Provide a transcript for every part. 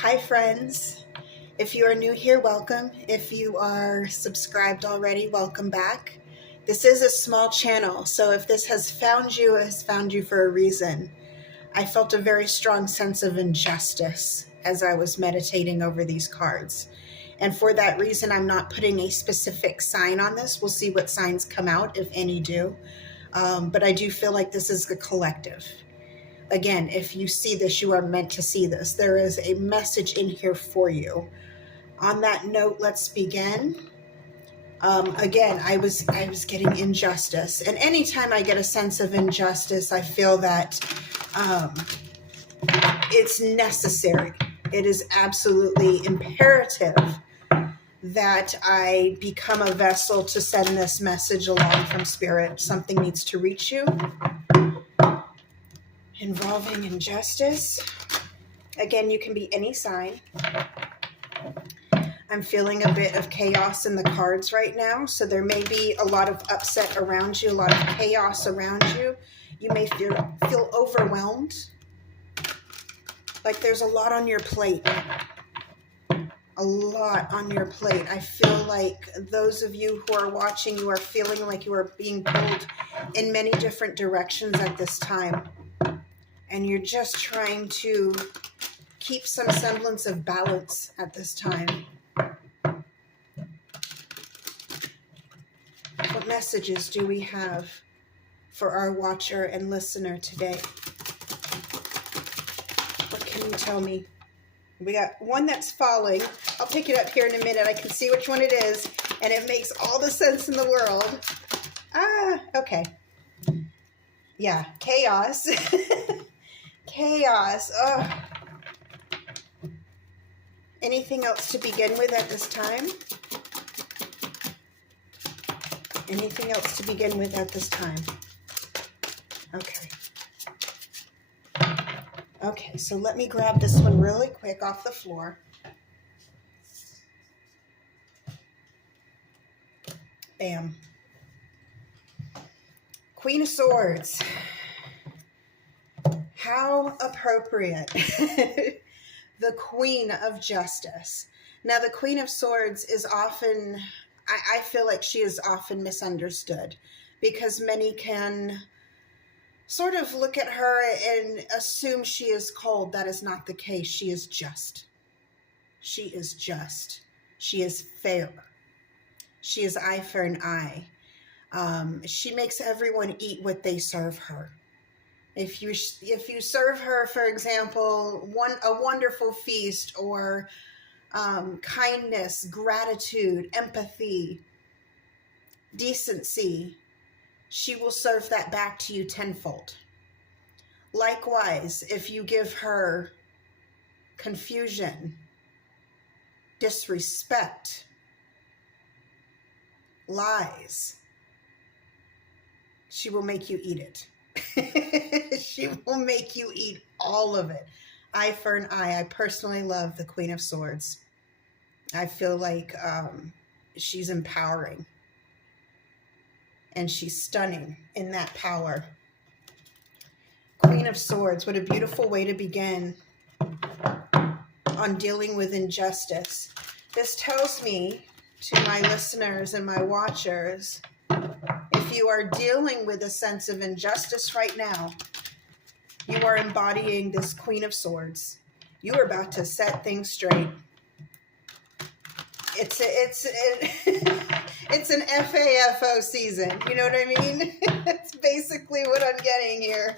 Hi friends, if you are new here, welcome. If you are subscribed already, welcome back. This is a small channel, so if this has found you, it has found you for a reason. I felt a very strong sense of injustice as I was meditating over these cards. And for that reason, I'm not putting a specific sign on this. We'll see what signs come out, if any do. But I do feel like this is the collective. Again, if you see this, you are meant to see this. There is a message in here for you. On that note, let's begin. Again, I was getting injustice, and anytime I get a sense of injustice, I feel that it's necessary. It is absolutely imperative that I become a vessel to send this message along from Spirit. Something needs to reach you involving injustice. Again, you can be any sign. I'm feeling a bit of chaos in the cards right now, so there may be a lot of upset around you, a lot of chaos around you. You may feel overwhelmed, like there's a lot on your plate. A lot on your plate. I feel like those of you who are watching, you are feeling like you are being pulled in many different directions at this time. And you're just trying to keep some semblance of balance at this time. What messages do we have for our watcher and listener today? What can you tell me? We got one that's falling. I'll pick it up here in a minute. I can see which one it is, and it makes all the sense in the world. Okay. Yeah, chaos. Chaos. Oh. Anything else to begin with at this time? Anything else to begin with at this time? Okay. Okay, so let me grab this one really quick off the floor. Bam. Queen of Swords. How appropriate. The Queen of Justice. Now, the Queen of Swords is often, I feel like she is often misunderstood because many can sort of look at her and assume she is cold. That is not the case. She is just. She is just. She is fair. She is eye for an eye. She makes everyone eat what they serve her. If you serve her, for example, a wonderful feast or kindness, gratitude, empathy, decency, she will serve that back to you tenfold. Likewise, if you give her confusion, disrespect, lies, she will make you eat it. She will make you eat all of it. Eye for an eye. I personally love the Queen of Swords. I feel like she's empowering. And she's stunning in that power. Queen of Swords, what a beautiful way to begin on dealing with injustice. This tells me, to my listeners and my watchers, if you are dealing with a sense of injustice right now, you are embodying this Queen of Swords. You are about to set things straight. It's an FAFO season. You know what I mean? It's basically what I'm getting here.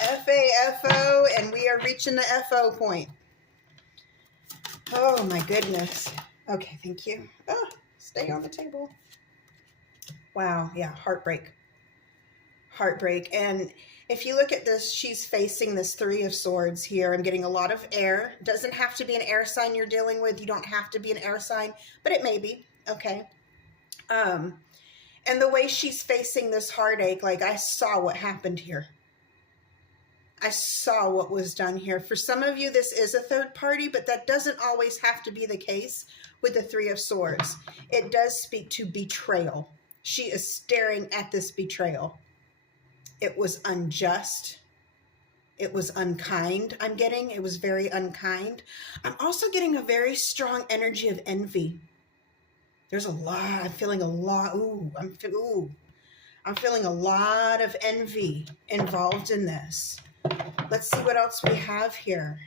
FAFO, and we are reaching the FO point. Oh my goodness. Okay, thank you. Oh, stay on the table. Wow, yeah, heartbreak. Heartbreak. And if you look at this, she's facing this Three of Swords here. I'm getting a lot of air. Doesn't have to be an air sign you're dealing with. You don't have to be an air sign, but it may be. Okay. And the way she's facing this heartache, like I saw what happened here. I saw what was done here. For some of you, this is a third party, but that doesn't always have to be the case with the Three of Swords. It does speak to betrayal. She is staring at this betrayal. It was unjust. It was unkind. It was very unkind. I'm also getting a very strong energy of envy. There's a lot. I'm feeling a lot. I'm feeling a lot of envy involved in this. Let's see what else we have here.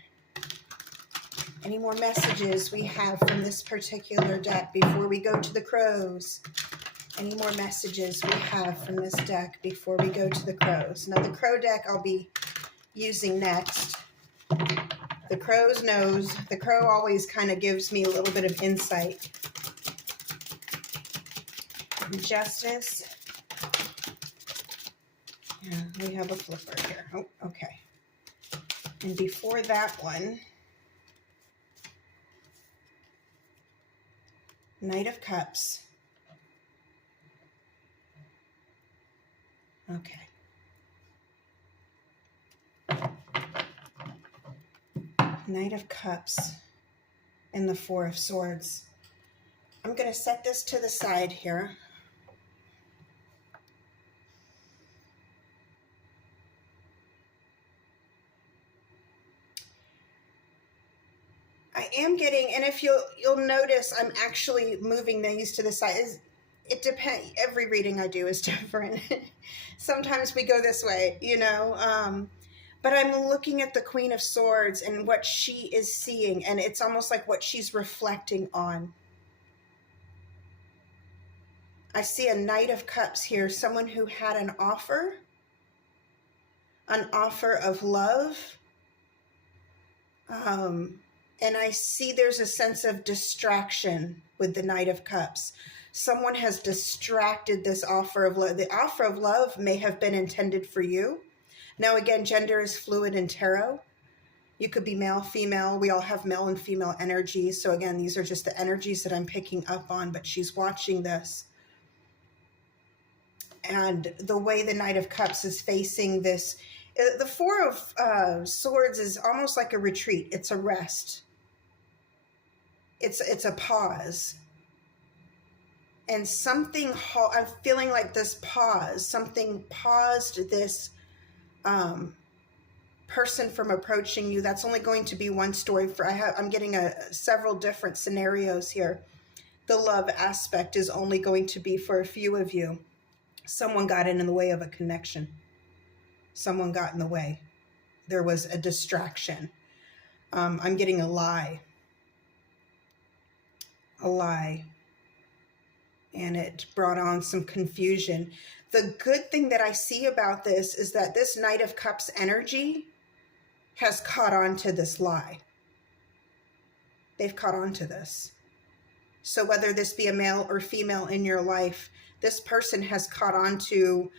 Any more messages we have from this particular deck before we go to the crows? Any more messages we have from this deck before we go to the crows? Now, the crow deck I'll be using next. The crow's nose. The crow always kind of gives me a little bit of insight. Justice. Yeah, we have a flipper here. Oh, okay. And before that one, Knight of Cups. Okay. Knight of Cups and the Four of Swords. I'm going to set this to the side here. I am getting, and if you'll notice, I'm actually moving these to the side. It depends. Every reading I do is different. Sometimes we go this way, but I'm looking at the Queen of Swords and what she is seeing, and it's almost like what she's reflecting on. I see a Knight of Cups here, someone who had an offer of love. And I see there's a sense of distraction with the Knight of Cups. Someone has distracted this offer of love. The offer of love may have been intended for you. Now, again, gender is fluid in tarot. You could be male, female. We all have male and female energies. So again, these are just the energies that I'm picking up on, but she's watching this. And the way the Knight of Cups is facing this, the Four of Swords is almost like a retreat. It's a rest. It's a pause. And something, I'm feeling like this pause, something paused this person from approaching you. That's only going to be one story. I'm getting several different scenarios here. The love aspect is only going to be for a few of you. Someone got in the way of a connection. Someone got in the way. There was a distraction. I'm getting a lie. And it brought on some confusion. The good thing that I see about this is that this Knight of Cups energy has caught on to this lie. They've caught on to this. So whether this be a male or female in your life, this person has caught on to,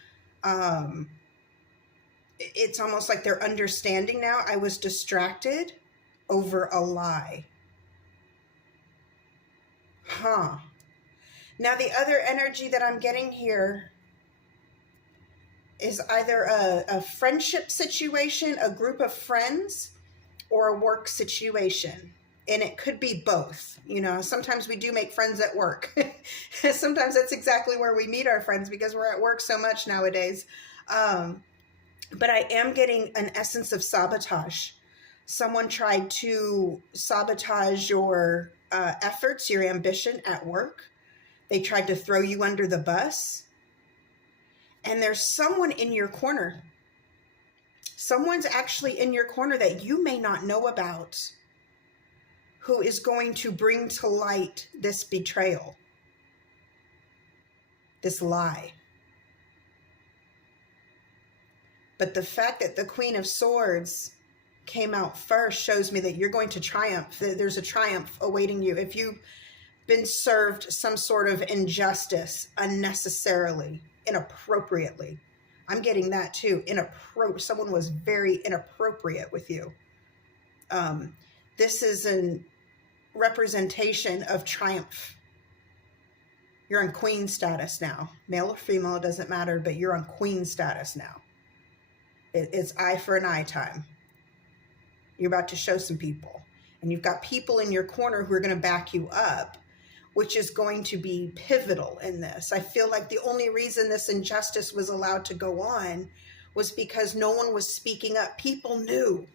it's almost like they're understanding now. I was distracted over a lie. Now, the other energy that I'm getting here is either a friendship situation, a group of friends, or a work situation. And it could be both. Sometimes we do make friends at work. Sometimes that's exactly where we meet our friends because we're at work so much nowadays. But I am getting an essence of sabotage. Someone tried to sabotage your efforts, your ambition at work. They tried to throw you under the bus. And there's someone in your corner. Someone's actually in your corner that you may not know about, who is going to bring to light this betrayal, this lie. But the fact that the Queen of Swords came out first shows me that you're going to triumph. There's a triumph awaiting you. If you've been served some sort of injustice unnecessarily, inappropriately, I'm getting that too. Someone was very inappropriate with you. This is a representation of triumph. You're on queen status now. Male or female, it doesn't matter, but you're on queen status now. It's eye for an eye time. You're about to show some people. And you've got people in your corner who are going to back you up, which is going to be pivotal in this. I feel like the only reason this injustice was allowed to go on was because no one was speaking up. People knew,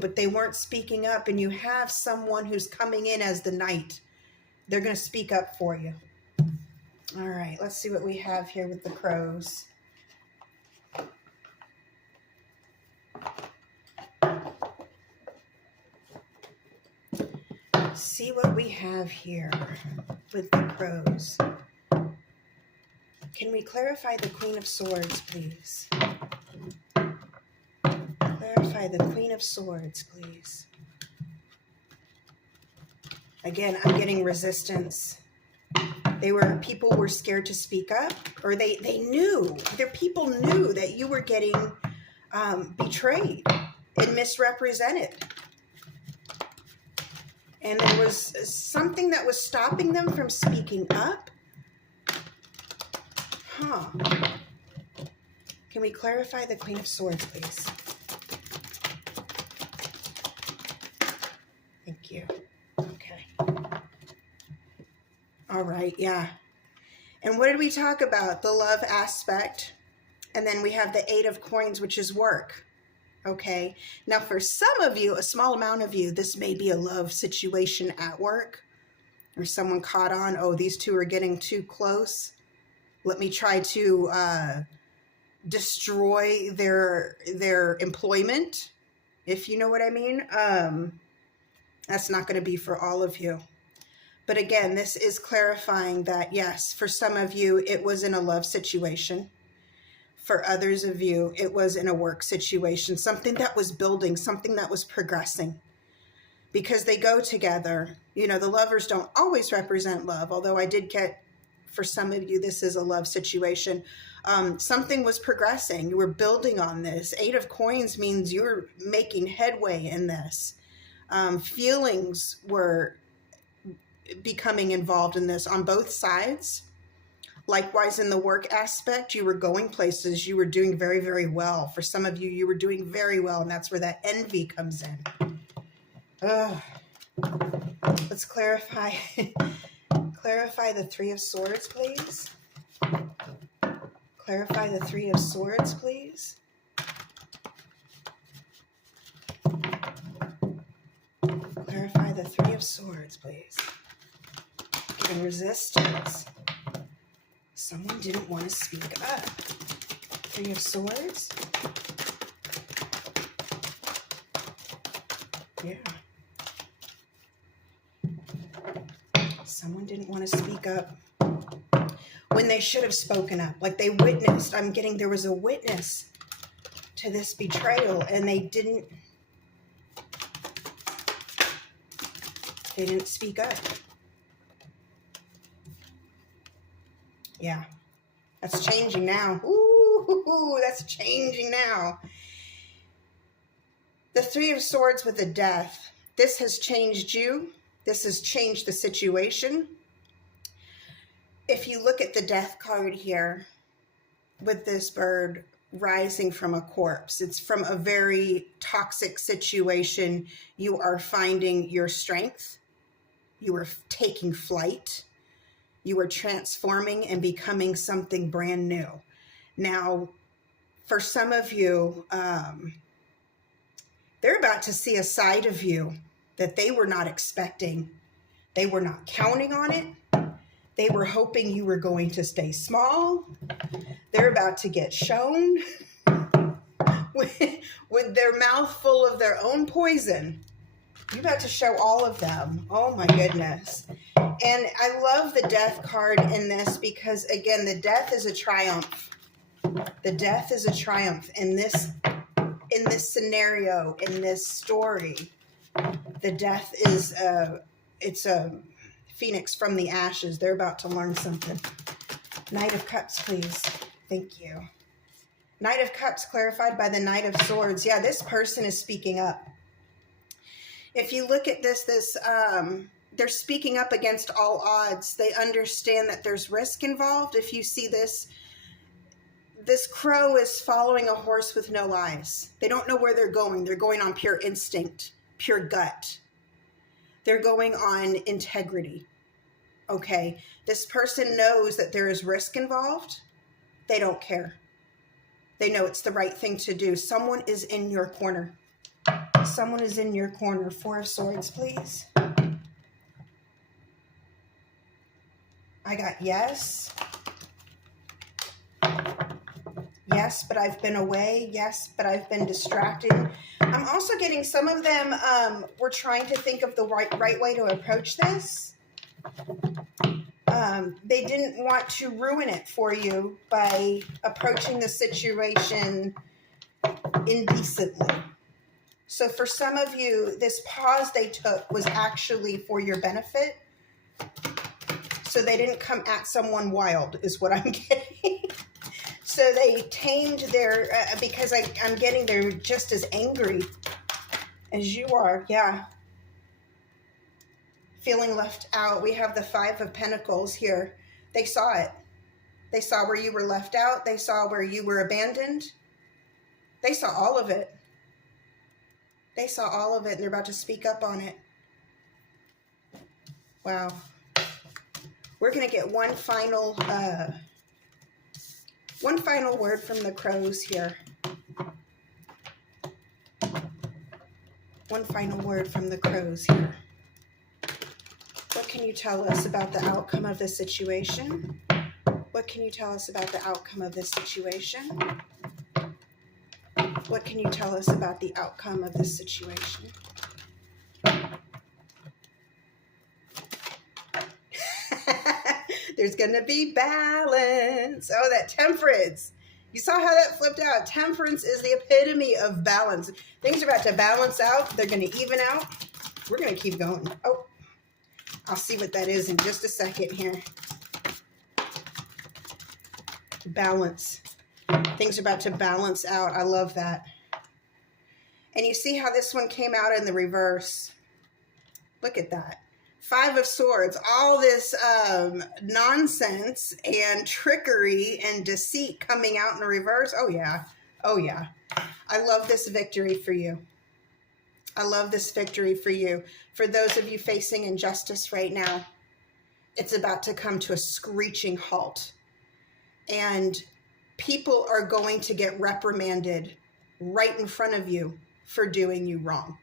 but they weren't speaking up. And you have someone who's coming in as the knight. They're going to speak up for you. All right, let's see what we have here with the crows. See what we have here with the crows. Can we clarify the Queen of Swords, please? Clarify the Queen of Swords, please. Again, I'm getting resistance. People were scared to speak up, or they knew, their people knew that you were getting betrayed and misrepresented. And there was something that was stopping them from speaking up. Can we clarify the Queen of Swords, please? Thank you. Okay. All right, yeah. And what did we talk about? The love aspect. And then we have the 8 of Coins, which is work. Okay. Now, for some of you, a small amount of you, this may be a love situation at work, or someone caught on, oh, these two are getting too close. Let me try to destroy their employment, if you know what I mean. That's not going to be for all of you. But again, this is clarifying that, yes, for some of you, it was in a love situation. For others of you, it was in a work situation, something that was building, something that was progressing, because they go together. You know, the lovers don't always represent love, although I did get, for some of you, this is a love situation. Something was progressing. You were building on this. 8 of Coins means you're making headway in this. Feelings were becoming involved in this on both sides. Likewise, in the work aspect, you were going places. You were doing very, very well. For some of you, you were doing very well, and that's where that envy comes in. Let's clarify. Clarify the 3 of Swords, please. Clarify the 3 of Swords, please. Clarify the 3 of Swords, please. Giving resistance. Someone didn't want to speak up. 3 of Swords. Yeah. Someone didn't want to speak up when they should have spoken up. Like they witnessed. I'm getting there was a witness to this betrayal, and they didn't speak up. Yeah, that's changing now. Ooh, that's changing now. The 3 of Swords with the Death. This has changed you. This has changed the situation. If you look at the Death card here with this bird rising from a corpse, it's from a very toxic situation. You are finding your strength. You are taking flight. You are transforming and becoming something brand new. Now, for some of you, they're about to see a side of you that they were not expecting. They were not counting on it. They were hoping you were going to stay small. They're about to get shown with their mouth full of their own poison. You're about to show all of them. Oh my goodness. And I love the Death card in this because, again, the Death is a triumph. The Death is a triumph in this scenario, in this story. The Death is it's a phoenix from the ashes. They're about to learn something. Knight of Cups, please. Thank you. Knight of Cups clarified by the Knight of Swords. Yeah, this person is speaking up. If you look at this, they're speaking up against all odds. They understand that there's risk involved. If you see this crow is following a horse with no eyes. They don't know where they're going. They're going on pure instinct, pure gut. They're going on integrity. Okay. This person knows that there is risk involved. They don't care. They know it's the right thing to do. Someone is in your corner. Someone is in your corner. Four of Swords, please. I got yes. Yes, but I've been away. Yes, but I've been distracted. I'm also getting some of them were trying to think of the right way to approach this. They didn't want to ruin it for you by approaching the situation indecently. So for some of you, this pause they took was actually for your benefit. So they didn't come at someone wild, is what I'm getting. So they tamed their, because I'm getting they're just as angry as you are. Yeah. Feeling left out. We have the Five of Pentacles here. They saw it. They saw where you were left out. They saw where you were abandoned. They saw all of it. They saw all of it, and they're about to speak up on it. Wow. We're going to get one final word from the crows here. One final word from the crows here. What can you tell us about the outcome of this situation? What can you tell us about the outcome of this situation? What can you tell us about the outcome of this situation? There's going to be balance. Oh, that Temperance. You saw how that flipped out. Temperance is the epitome of balance. Things are about to balance out. They're going to even out. We're going to keep going. Oh, I'll see what that is in just a second here. Balance. Things are about to balance out. I love that. And you see how this one came out in the reverse. Look at that. Five of Swords, all this nonsense and trickery and deceit coming out in the reverse. Oh, yeah. Oh, yeah. I love this victory for you. I love this victory for you. For those of you facing injustice right now, it's about to come to a screeching halt. And people are going to get reprimanded right in front of you for doing you wrong.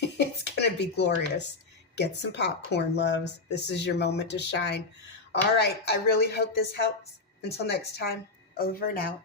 It's going to be glorious. Get some popcorn, loves. This is your moment to shine. All right. I really hope this helps. Until next time, over and out.